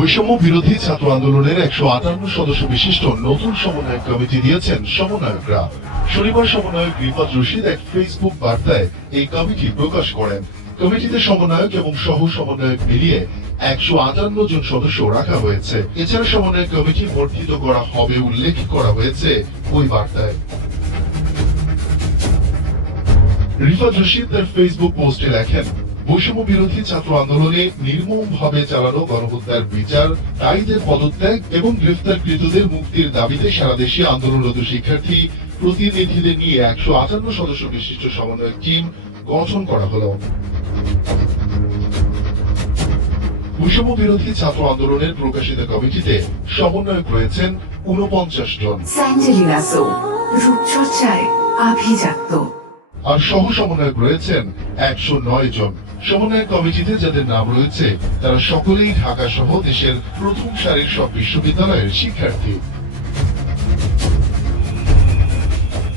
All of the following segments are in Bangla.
বৈষম্য বিরোধী ছাত্র আন্দোলনের 158 সদস্য বিশিষ্ট নতুন সমন্বয়ক কমিটি দিয়েছেন সমন্বয়করা। শনিবার সমন্বয়ক রিফাত রশিদ এক ফেসবুক বার্তায় এই কমিটি প্রকাশ করেন। কমিটিতে সমন্বয়ক এবং সহ সমন্বয়ক মিলিয়ে 158 জন সদস্য রাখা হয়েছে। এছাড়া সমন্বয়ক কমিটি বর্ধিত করা হবে উল্লেখ করা হয়েছে ওই বার্তায়। রিফাত রশিদ তার ফেসবুক পোস্টে লেখেন, বৈষম্য বিরোধী ছাত্র আন্দোলনে নির্মমভাবে চালানো গণহত্যার বিচার, দায়ীদের পদত্যাগ এবং গ্রেফতারকৃতদের মুক্তির দাবিতে সারা দেশে আন্দোলনরত শিক্ষার্থী প্রতিনিধিদের নিয়ে 158 সদস্য বিশিষ্ট সমন্বয়ক টিম গঠন করা হলো। বৈষম্য বিরোধী ছাত্র আন্দোলনের প্রকাশিত কমিটিতে সমন্বয়ক রয়েছেন 49 জন, স্যান্ডেলিনাসো রূপচর্চায় আভিজাত্য, আর সহ সমন্বয়ক রয়েছেন 109 জন। সমন্বয় কমিটিতে যাদের নাম রয়েছে তারা সকলেই ঢাকা সহ দেশের প্রথম সারির সব বিশ্ববিদ্যালয়ের শিক্ষার্থী।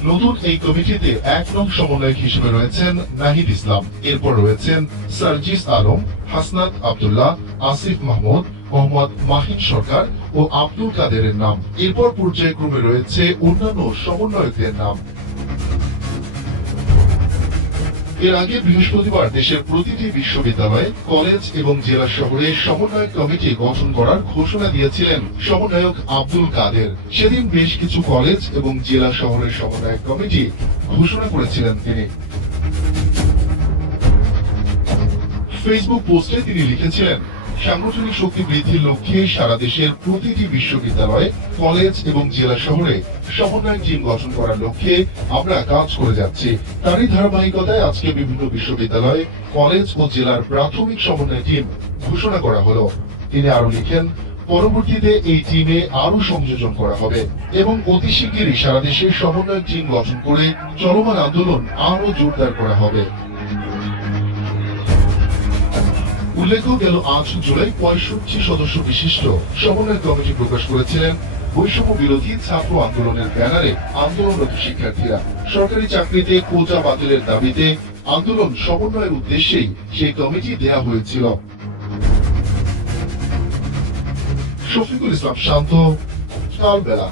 নতুন এই কমিটিতে 1 নং সমন্বয়ক হিসেবে রয়েছেন নাহিদ ইসলাম, এরপর রয়েছেন সার্জিস আলম, হাসনাত আব্দুল্লাহ, আসিফ মাহমুদ, মোহাম্মদ মাহিন সরকার ও আব্দুল কাদেরের নাম। এরপর পর্যায়ক্রমে রয়েছে অন্যান্য সমন্বয়কদের নাম। এর আগে বৃহস্পতিবার দেশের প্রতিটি বিশ্ববিদ্যালয়, কলেজ এবং জেলা শহরে সমন্বয়ক কমিটি গঠন করার ঘোষণা দিয়েছিলেন সমন্বয়ক আব্দুল কাদের। সেদিন বেশ কিছু কলেজ এবং জেলা শহরের সমন্বয়ক কমিটি ঘোষণা করেছিলেন তিনি। ফেসবুক পোস্টে তিনি লিখেছিলেন, সাংগঠনিক শক্তি বৃদ্ধির লক্ষ্যে সারা দেশের প্রতিটি বিশ্ববিদ্যালয়, কলেজ এবং জেলা শহরে সমন্বয় টিম গঠন করার লক্ষ্যে আমরা কাজ করে যাচ্ছি। তারই ধারাবাহিকতায় আজকে বিভিন্ন বিশ্ববিদ্যালয়, কলেজ ও জেলার প্রাথমিক সমন্বয় টিম ঘোষণা করা হলো। তিনি আরো লিখেন, পরবর্তীতে এই টিমে আরো সংযোজন করা হবে এবং অতি শিগগিরই সারা দেশে সমন্বয় টিম গঠন করে চলমান আন্দোলন আরো জোরদার করা হবে। উল্লেখ্য, গেল 8 জুলাই 65 সদস্য বিশিষ্ট সমন্বয় কমিটি প্রকাশ করেছিলেন বৈষম্য বিরোধী ছাত্র আন্দোলনের ব্যানারে আন্দোলনরত শিক্ষার্থীরা। সরকারি চাকরিতে কোটা বাতিলের দাবিতে আন্দোলন সমন্বয়ের উদ্দেশ্যেই সেই কমিটি দেয়া হয়েছিল। শফিকুল ইসলাম শান্ত, কালবেলা।